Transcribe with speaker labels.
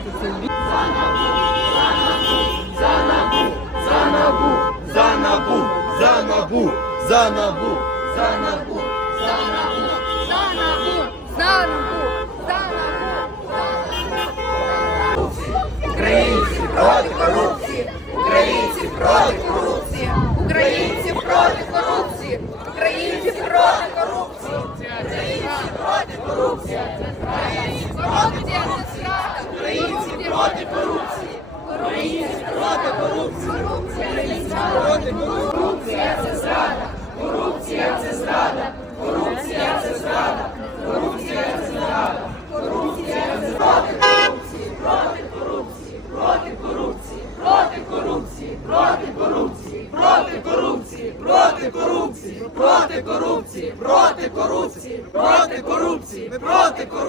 Speaker 1: сказати це. За набу! За набу!
Speaker 2: За набу! За набу! За набу! За набу! За набу!
Speaker 1: За набу! За набу! За набу! За набу! Українці проти корупції!
Speaker 2: Українці проти корупції! Українці проти корупції! Українці проти корупції! Українці проти корупції! Українці проти корупції! Українці проти корупції! Корупція це зрада! Корупція це зрада! Корупція це зрада! Корупція це зрада! Корупція це проти корупції! Проти корупції! Проти корупції! Проти корупції! Проти корупції! Проти корупції!
Speaker 1: проти корупції, проти корупції, проти корупції, проти корупції, проти корупції, проти корупції.